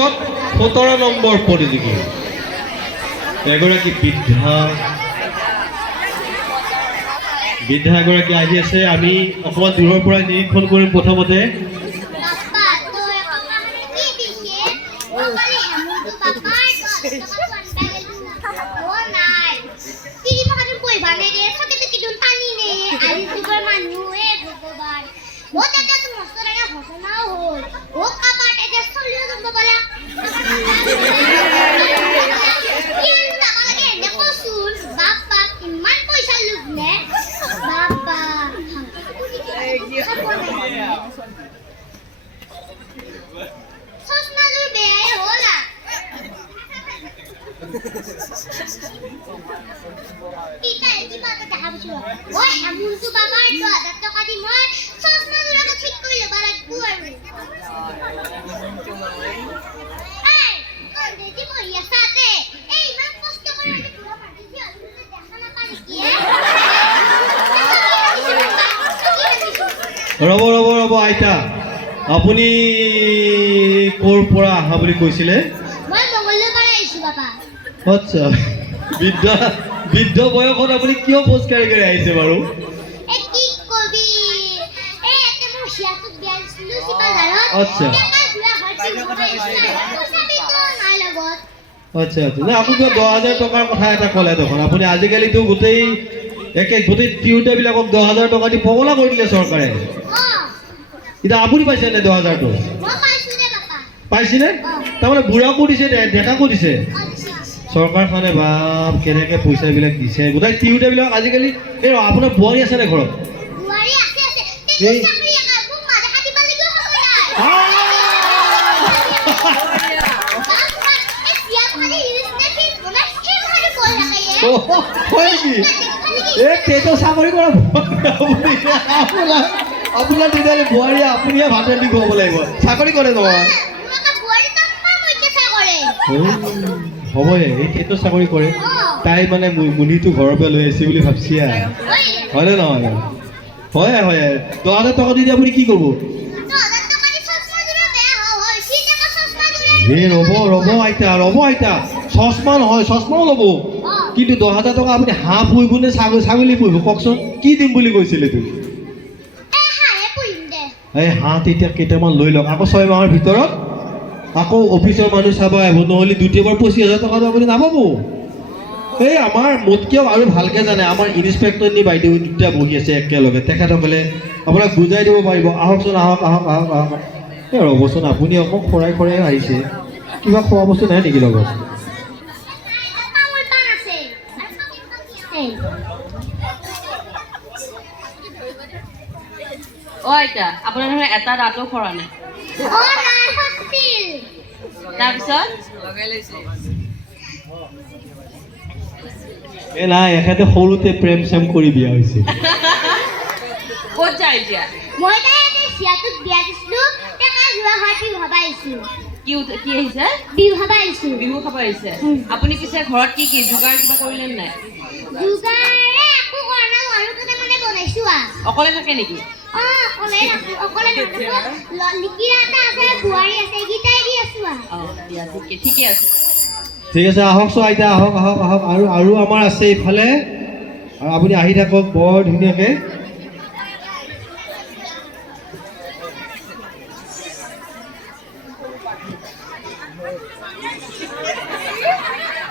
তাৰপিছত 17 নম্বৰ প্ৰতিযোগী এগৰাকী বৃদ্ধা এগৰাকী আহি আছে। আমি অকণমান দূৰৰ পৰা নিৰীক্ষণ কৰিম প্ৰথমতে। ৰ'ব ৰ'ব ৰ'ব আইতা, আপুনি ক'ৰ পৰা অহা বুলি কৈছিলে? আচ্ছা, বৃদ্ধ বয়সত আপুনি কিয় খোজকাঢ়ি কাঢ়ি আহিছে বাৰু? আচ্ছা আচ্ছা আচ্ছা, নাই আপুনি 10,000 টকাৰ কথা এটা ক'লে দেখোন। আপুনি আজিকালিতো গোটেই তিৰোতাবিলাকক 10,000 টকা দি পগলা কৰি দিলে চৰকাৰে। এতিয়া আপুনি পাইছে নে 10,000টো? পাইছিলে? তাৰমানে বুঢ়াকো দিছে, ডেকাকো দিছে চৰকাৰখনে। বাপ, কেনেকৈ পইচাবিলাক দিছে গোটেই তিৰোতাবিলাক আজিকালি। এই আপোনাৰ বোৱাৰী আছে নে ঘৰত? চাকৰি কৰা আপোনাৰ তেতিয়াহ'লে বোৱাৰী আপুনিয়ে ভাত ৰান্ধি খুৱাব লাগিব। চাকৰি কৰে নহয়? হ'বই, এইটো চাকৰি কৰে। তাই মানে মুনিটো ঘৰৰ পৰা লৈ আহিছে বুলি ভাবছি আৰু, হয়নে নহয়? হয় হয়, 10,000 টকা দি আপুনি কি কৰিব? ৰ'ব আইতা, চশমা নহয়, চশমাও ল'ব, কিন্তু 10,000 টকা আপুনি হাঁহ পুহিব নে ছাগলী পুহিব কওকচোন? কি দিম বুলি কৈছিলে তুমি? এই হাঁহ তেতিয়া কেইটামান লৈ লওক, আকৌ 6 মাহৰ ভিতৰত আকৌ অফিচৰ মানুহ চাব আহিব, নহ'লে দ্বিতীয়বাৰ 25,000 টকাটো আপুনি নাপাব। এই আমাৰ মোতকেও আৰু ভালকৈ জানে আমাৰ ইনস্পেক্টৰনী বাইদেউ দুটা বহি আছে একেলগে, তেখেতসকলে আপোনাক বুজাই দিব পাৰিব। আহকচোন, আহক। এই ৰ'বচোন, আপুনি অকণ খৰাই আহিছে, কিবা খোৱা বস্তু নাই নেকি লগত? আইতা, আপোনাৰ নহয় এটা দাঁতো খৰা নাই। তাৰপিছত নাই, এখেতে সৰুতে প্ৰেম চেম কৰি বিয়া হৈছে। ক'ত যায় এতিয়া? কি আহিছে? বিহু খাব আহিছে। আপুনি পিছে ঘৰত কি যোগাৰ কিবা কৰিলে নাই? অকলে থাকে নেকি? ঠিকে আছে। ঠিক আছে, আহকচোন আইতা, আহক। আৰু আমাৰ আছে ইফালে, আৰু আপুনি আহি থাকক বৰ ধুনীয়াকৈ।